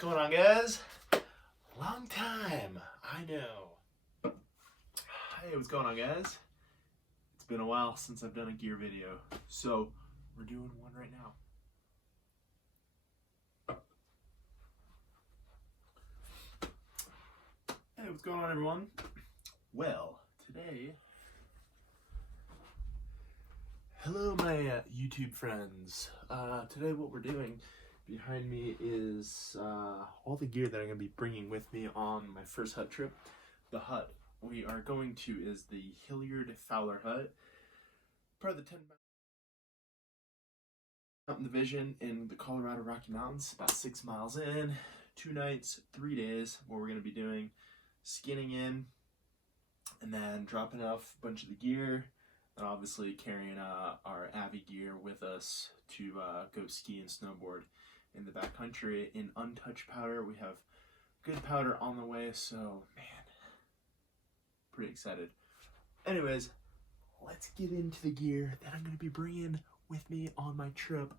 going on, guys? Long time, I know. Hey, what's going on, guys? It's been a while since I've done a gear video, so we're doing one right now. Hey, what's going on, everyone? Well, today, hello my YouTube friends. Today what we're doing behind me is all the gear that I'm going to be bringing with me on my first hut trip. The hut we are going to is the Hilliard Fowler Hut, part of the 10 Mountain Division in the Colorado Rocky Mountains, about 6 miles in, 2 nights, 3 days, where we're going to be doing skinning in and then dropping off a bunch of the gear, and obviously carrying our Avi gear with us to go ski and snowboard in the backcountry in untouched powder. We have good powder on the way, so man, pretty excited. Anyways, let's get into the gear that I'm going to be bringing with me on my trip.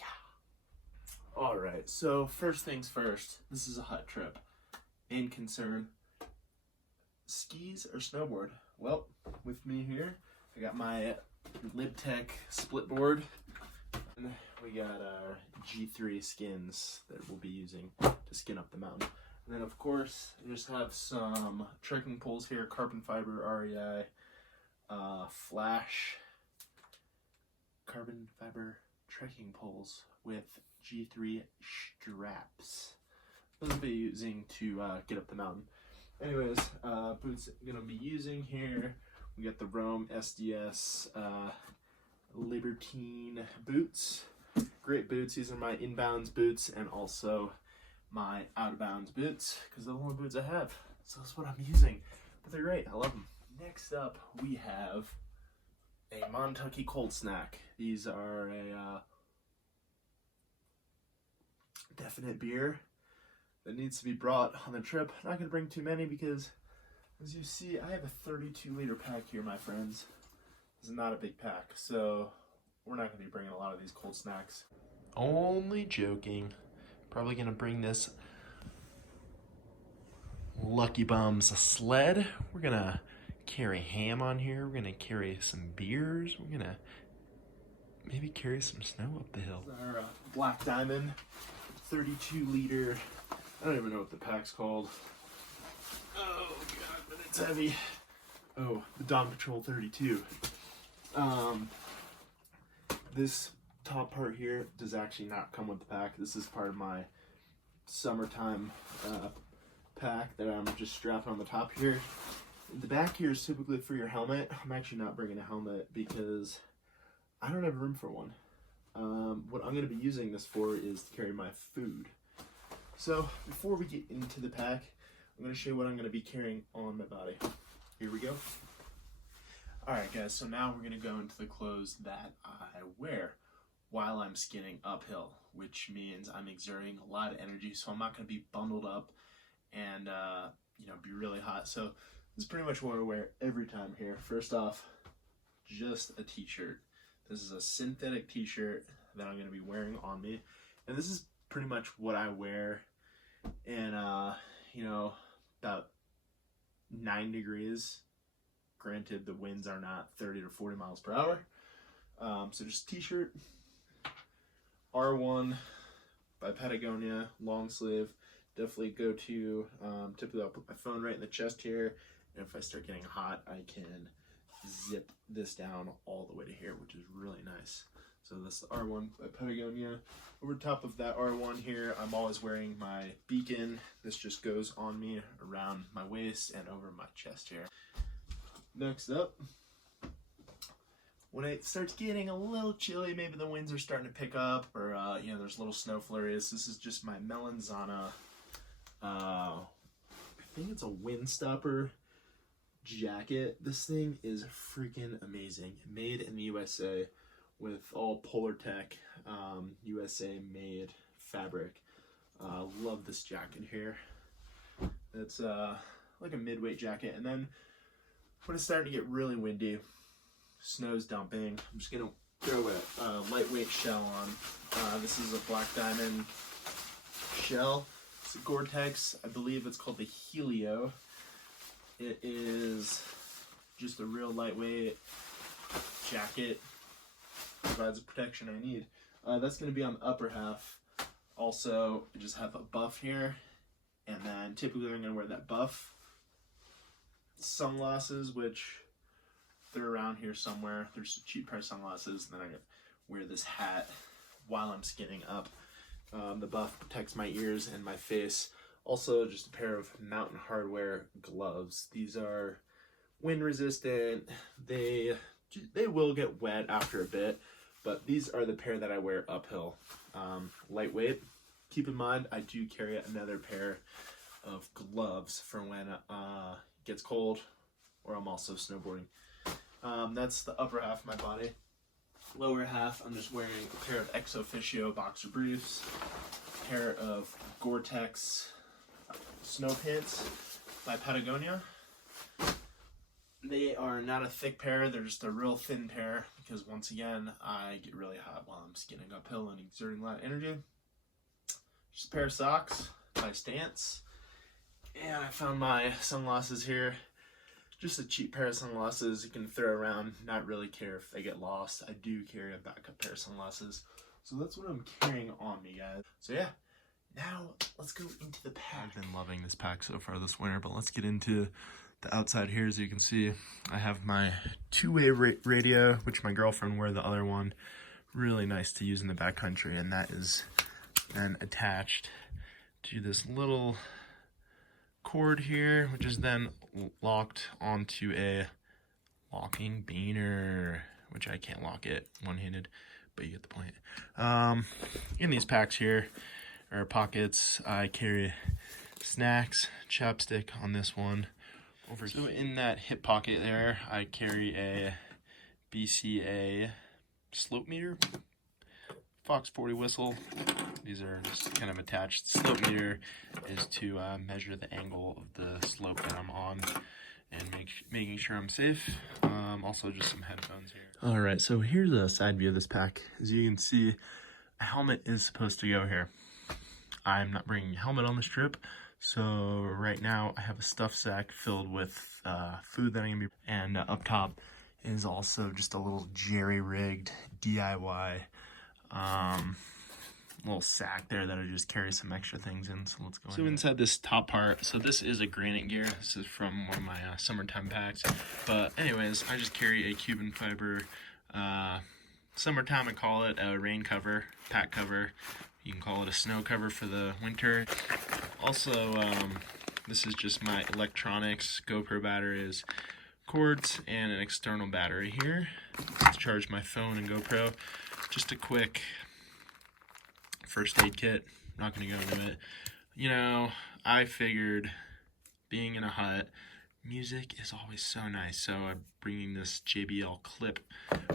Yeah. Alright, so first things first, this is a hut trip. Main concern, skis or snowboard? Well, with me here, I got my LibTech split board. And we got our G3 skins that we'll be using to skin up the mountain. And then of course, I just have some trekking poles here, carbon fiber REI, flash carbon fiber trekking poles with G3 straps. Those I'll be using to get up the mountain. Anyways, boots I'm gonna be using here. We got the Rome SDS Libertine boots. Great boots. These are my inbounds boots and also my out of bounds boots because they're the only boots I have. So that's what I'm using. But they're great. I love them. Next up, we have a Montucky cold snack. These are a definite beer that needs to be brought on the trip. I'm not going to bring too many because, as you see, I have a 32-liter pack here, my friends. This is not a big pack, so we're not going to be bringing a lot of these cold snacks. Only joking. Probably going to bring this Lucky Bums sled. We're going to carry ham on here. We're going to carry some beers. We're going to maybe carry some snow up the hill. Our Black Diamond 32-liter. I don't even know what the pack's called. Oh god, but it's heavy. Oh, the Dawn Patrol 32. This top part here does actually not come with the pack. This is part of my summertime pack that I'm just strapping on the top here. The back here is typically for your helmet. I'm actually not bringing a helmet because I don't have room for one. What I'm going to be using this for is to carry my food. So before we get into the pack, I'm going to show you what I'm going to be carrying on my body. Here we go. Alright guys, so now we're going to go into the clothes that I wear while I'm skinning uphill, which means I'm exerting a lot of energy, so I'm not going to be bundled up and be really hot. So this is pretty much what I wear every time here. First off, just a t-shirt. This is a synthetic t-shirt that I'm going to be wearing on me, and this is pretty much what I wear in about 9 degrees. Granted, the winds are not 30 to 40 miles per hour. So just t-shirt, R1 by Patagonia, long sleeve. Definitely go to, typically I'll put my phone right in the chest here, and if I start getting hot, I can zip this down all the way to here, which is really nice. So this is the R1 by Patagonia. Over top of that R1 here, I'm always wearing my beacon. This just goes on me around my waist and over my chest here. Next up, when it starts getting a little chilly, maybe the winds are starting to pick up, or there's little snow flurries. This is just my Melanzana, I think it's a windstopper jacket. This thing is freaking amazing. Made in the USA with all Polar Tech USA made fabric. Love this jacket here. It's like a mid-weight jacket, and then when it's starting to get really windy, snow's dumping, I'm just gonna throw a lightweight shell on. This is a Black Diamond shell. this Gore-Tex. I believe it's called the Helio. It is just a real lightweight jacket. Provides the protection I need. That's going to be on the upper half. Also, I just have a buff here, and then typically I'm going to wear that buff. Sunglasses, which they're around here somewhere. There's cheap price sunglasses, and then I wear this hat while I'm skinning up. The buff protects my ears and my face. Also, just a pair of Mountain Hardwear gloves. These are wind resistant. They will get wet after a bit, but these are the pair that I wear uphill. Lightweight. Keep in mind, I do carry another pair of gloves for when it gets cold, or I'm also snowboarding. That's the upper half of my body. Lower half, I'm just wearing a pair of Ex Officio boxer briefs, a pair of Gore-Tex snow pants by Patagonia. They are not a thick pair, they're just a real thin pair, because once again, I get really hot while I'm skinning uphill and exerting a lot of energy. Just a pair of socks by Stance. And I found my sunglasses here. Just a cheap pair of sunglasses you can throw around, not really care if they get lost. I do carry a backup pair of sunglasses. So that's what I'm carrying on me, guys. So yeah, now let's go into the pack. I've been loving this pack so far this winter, but let's get into the outside here. As you can see, I have my two-way radio, which my girlfriend wore the other one. Really nice to use in the backcountry, and that is then attached to this little cord here, which is then locked onto a locking beaner, which I can't lock it one-handed, but you get the point. In these packs here are pockets. I carry snacks, chapstick on this one. So in that hip pocket there, I carry a BCA slope meter, Fox 40 whistle. These are just kind of attached. Slope meter is to measure the angle of the slope that I'm on and making sure I'm safe. Also just some headphones here. All right, so here's a side view of this pack. As you can see, a helmet is supposed to go here. I'm not bringing a helmet on this trip, so right now I have a stuff sack filled with food that I'm gonna be, and up top is also just a little jerry-rigged DIY little sack there that I just carry some extra things in. So let's go. So inside this top part, so this is a Granite gear. This is from one of my summertime packs. But anyways, I just carry a Cuban fiber summertime. I call it a rain cover, pack cover. You can call it a snow cover for the winter. Also, this is just my electronics, GoPro batteries, cords, and an external battery here to charge my phone and GoPro. Just a quick first aid kit. I'm not going to go into it. You know, I figured being in a hut, music is always so nice. So I'm bringing this JBL Clip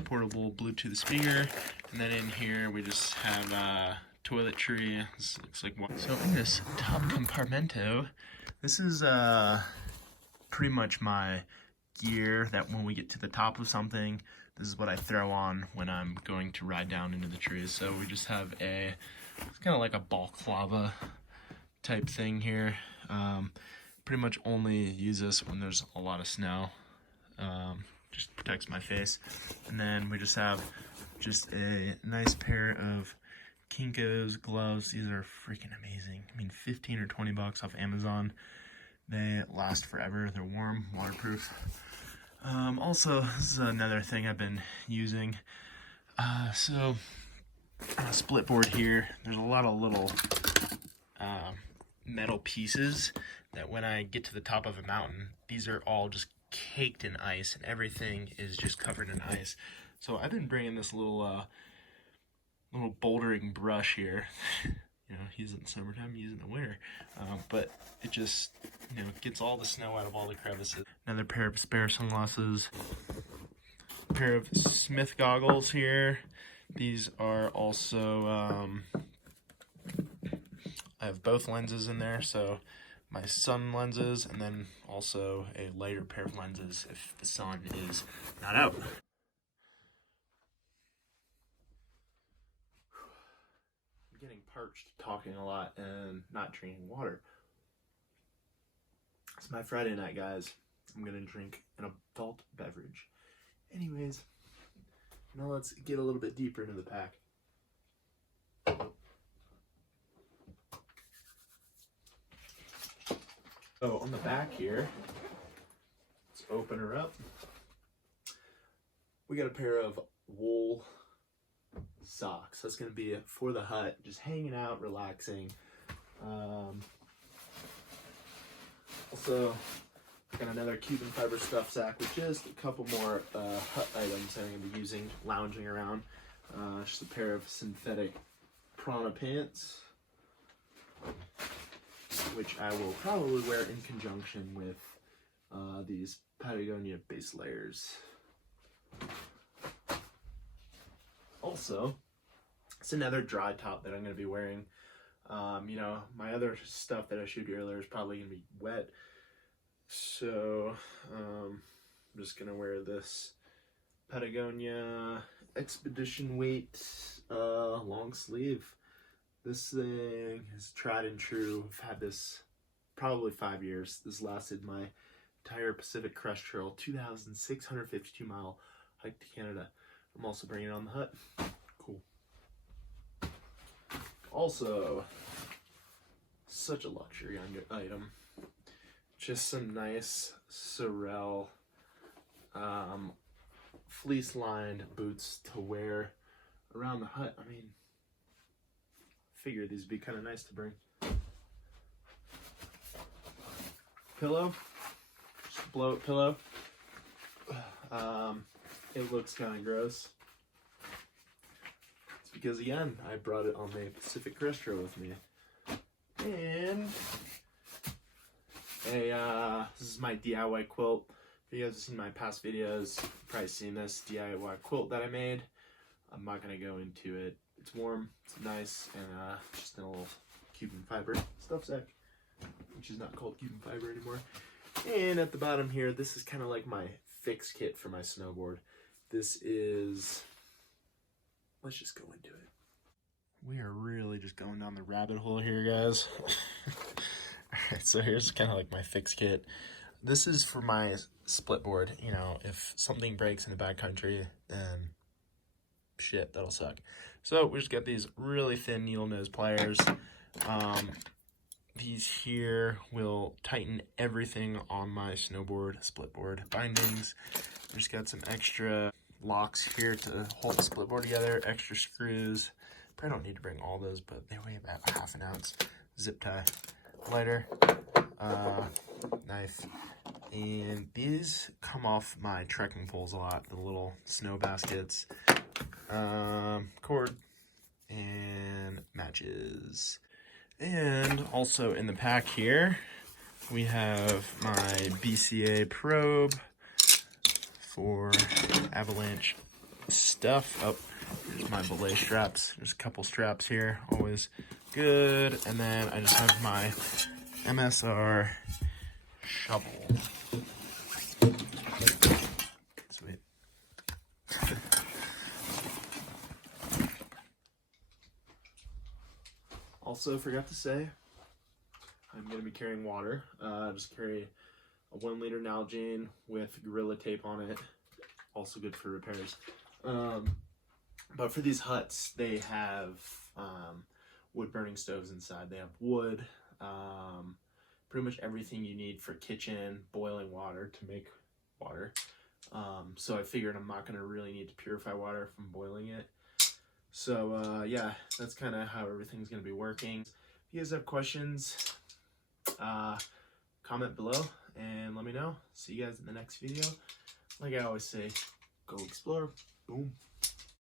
portable Bluetooth speaker. And then in here we just have toiletry. This looks like one. So in this top compartmento, this is pretty much my gear that when we get to the top of something, this is what I throw on when I'm going to ride down into the trees. So we just have it's kind of like a balaclava type thing here. Pretty much only use this when there's a lot of snow. Just protects my face. And then we just have just a nice pair of Kinko's gloves. These are freaking amazing. I mean, 15 or 20 bucks off Amazon. They last forever. They're warm, waterproof. Also, this is another thing I've been using. So, on a split board here, there's a lot of little metal pieces that when I get to the top of a mountain, these are all just caked in ice, and everything is just covered in ice. So I've been bringing this little bouldering brush here. You know, he's in the summertime, he's in the winter. But it just, you know, gets all the snow out of all the crevices. Another pair of spare sunglasses. A pair of Smith goggles here. These are also, I have both lenses in there, so my sun lenses, and then also a lighter pair of lenses if the sun is not out. getting parched, talking a lot, and not drinking water. It's my Friday night, guys. I'm gonna drink an adult beverage. Anyways, now let's get a little bit deeper into the pack. So on the back here, let's open her up. We got a pair of wool socks. That's gonna be for the hut, just hanging out, relaxing. Also, got another Cuban fiber stuff sack with just a couple more hut items that I'm gonna be using, lounging around. Just a pair of synthetic prana pants, which I will probably wear in conjunction with these Patagonia base layers. Also, it's another dry top that I'm going to be wearing. You know, my other stuff that I showed you earlier is probably going to be wet. So, I'm just going to wear this Patagonia Expedition Weight long sleeve. This thing is tried and true. I've had this probably 5 years. This lasted my entire Pacific Crest Trail 2,652 mile hike to Canada. I'm also bringing it on the hut. Cool. Also, such a luxury item. Just some nice Sorel fleece-lined boots to wear around the hut. I mean, figure these would be kind of nice to bring. Pillow, just a blow-up pillow. It looks kind of gross. It's because, again, I brought it on the Pacific Crest Trail with me. And this is my DIY quilt. If you guys have seen my past videos, you've probably seen this DIY quilt that I made. I'm not going to go into it. It's warm, it's nice, and just in a little Cuban fiber stuff sack, which is not called Cuban fiber anymore. And at the bottom here, this is kind of like my fix kit for my snowboard. This is, let's just go into it. We are really just going down the rabbit hole here, guys. Alright, so here's kind of like my fix kit. This is for my split board. You know, if something breaks in the backcountry, then shit, that'll suck. So we just got these really thin needle nose pliers. These here will tighten everything on my snowboard split board bindings. We just got some extra locks here to hold the split board together, extra screws. Probably don't need to bring all those, but they weigh about ½ an ounce. Zip tie, lighter, knife, and these come off my trekking poles a lot, the little snow baskets, cord, and matches. And also in the pack here, we have my BCA probe for avalanche stuff. Oh, here's my belay straps. There's a couple straps here, always good. And then I just have my MSR shovel. Sweet. Also, forgot to say, I'm going to be carrying water. Just carry a 1 liter Nalgene with Gorilla Tape on it. Also good for repairs. But for these huts, they have wood burning stoves inside. They have wood, pretty much everything you need for kitchen, boiling water to make water. So I figured I'm not going to really need to purify water from boiling it. So yeah, that's kind of how everything's going to be working. If you guys have questions, comment below and let me know. See you guys in the next video. Like I always say, go explore. Boom.